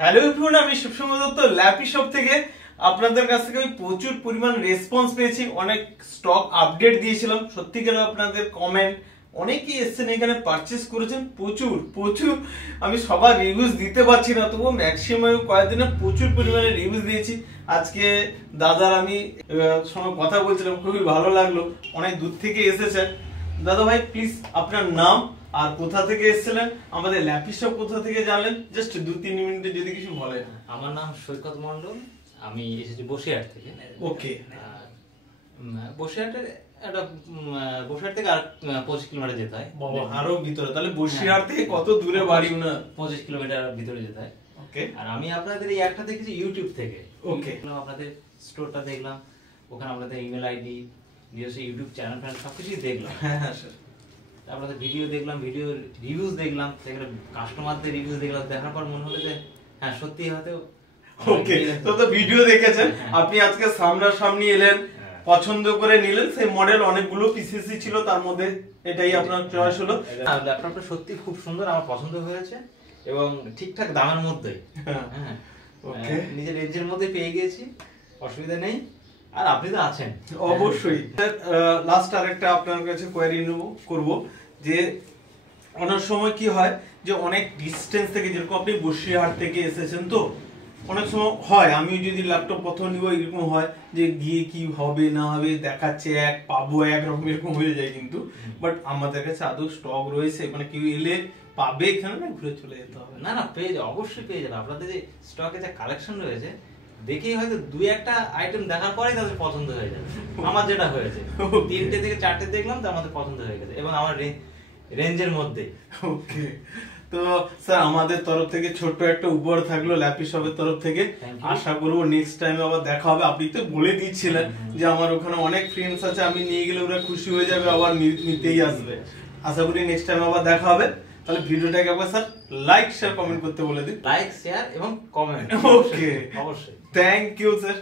Hello everyone, আমি Shuvosangho Dutta lappy shop থেকে। আপনাদের কাছ থেকে আমি প্রচুর পরিমাণ রেসপন্স পেয়েছি, অনেক স্টক আপডেট দিয়েছিলাম। সত্যিকার আপনাদের কমেন্ট অনেকেই এসেছেন, এখানে পারচেস করেছেন প্রচুর প্রচুর। আমি সবার রিভিউজ দিতে পারছি না, তবুও ম্যাক্সিমাম কয়েকদিনে প্রচুর পরিমাণে রিভিউজ দিয়েছি। আজকে দাদার আমি সঙ্গে কথা বলছিলাম, খুবই ভালো লাগলো, অনেক দূর থেকে এসেছেন। দাদা ভাই প্লিজ আপনার নাম আর কোথা থেকে এসেছিলেন, আমাদের ল্যাপি শপ কোথা থেকে জানলেন, জাস্ট 2-3 মিনিটে যদি কিছু বলেন। আমার নাম সৈকত মন্ডল, আমি এসেছি বসিরহাট থেকে। ওকে। বসিরহাটের একটা বসিরহাট থেকে আর 25 কিলোমিটার যেতে হয়। বাবা, আরো ভিতরে, তাহলে বসিরহাট থেকে কত দূরে বাড়ি না? 25 কিলোমিটার ভিতরে যেতে হয়। ওকে। আর আমি আপনাদের এই একটা দেখেছি ইউটিউব থেকে। ওকে। আপনাদের স্টোরটা দেখলাম, ওখানে আপনাদের ইমেল আইডি, নিজস্ব ইউটিউব চ্যানেল সবকিছুই দেখলাম। হ্যাঁ হ্যাঁ স্যার। আপনাদের ভিডিও দেখলাম, ভিডিও রিভিউজ দেখলাম, কাস্টমারদের রিভিউজ দেখলাম, দেখার পর মনে হলো যে হ্যাঁ সত্যি হয়তো। ওকে, তো ভিডিও দেখেছেন আপনি, আজকে সামনাসামনি এলেন, পছন্দ করে নিলেন। সেই মডেল অনেকগুলো পিসিসি ছিল, তার মধ্যে এটাই আপনার চয়েস হলো। ল্যাপটপটা সত্যি খুব সুন্দর, আমার পছন্দ হয়েছে এবং ঠিকঠাক দামের মধ্যেই। হ্যাঁ, ওকে, নিজের রেঞ্জের মধ্যে পেয়ে গিয়েছি, অসুবিধা নেই। আর আপনি তো আছেন অবশ্যই। লাস্ট আরেকটা আপনার কাছে কোয়েরি করব যে অনেক সময় কি হয় যে অনেক ডিস্টেন্স থেকে, যেরকম আপনি বসিরহাট থেকে এসেছেন, তো অনেক সময় হয় আমি যদি ল্যাপটপ প্রথম নিব এরকম হয় যে গিয়ে কি হবে না হবে, দেখাচ্ছে এক পাবো একরকম, এরকম হয়ে যায়। কিন্তু বাট আমাদের কাছে আদৌ স্টক রয়েছে, মানে কেউ এলে পাবে এখানে, না ঘুরে চলে যেতে হবে? না না, পেয়ে যাবে, অবশ্যই পেয়ে যাবে। আপনাদের যে স্টকে যে কালেকশন রয়েছে দেখেই হয়তো দুই একটা আইটেম দেখার পরেই তাদের পছন্দ হয়ে যাবে। আমার যেটা হয়েছে, 3টে থেকে 4টে দেখলাম, তার মধ্যে পছন্দ হয়ে গেছে এবং আমার রেঞ্জের মধ্যে। ওকে, তো স্যার আমাদের তরফ থেকে ছোট্ট একটা উপহার থাকলো ল্যাপি শপের তরফ থেকে। আশা করবো নেক্সট টাইম আবার দেখা হবে। আপনি তো বলে দিচ্ছিলেন যে আমার ওখানে অনেক ফ্রেন্ডস আছে, আমি নিয়ে গেলে ওরা খুশি হয়ে যাবে, আবার নিতেই আসবে। আশা করি নেক্সট টাইম আবার দেখা হবে। তাহলে ভিডিওটাকে একবার স্যার লাইক শেয়ার কমেন্ট করতে বলে দিন। লাইক শেয়ার এবং কমেন্ট। ওকে, অবশ্যই। Thank you sir.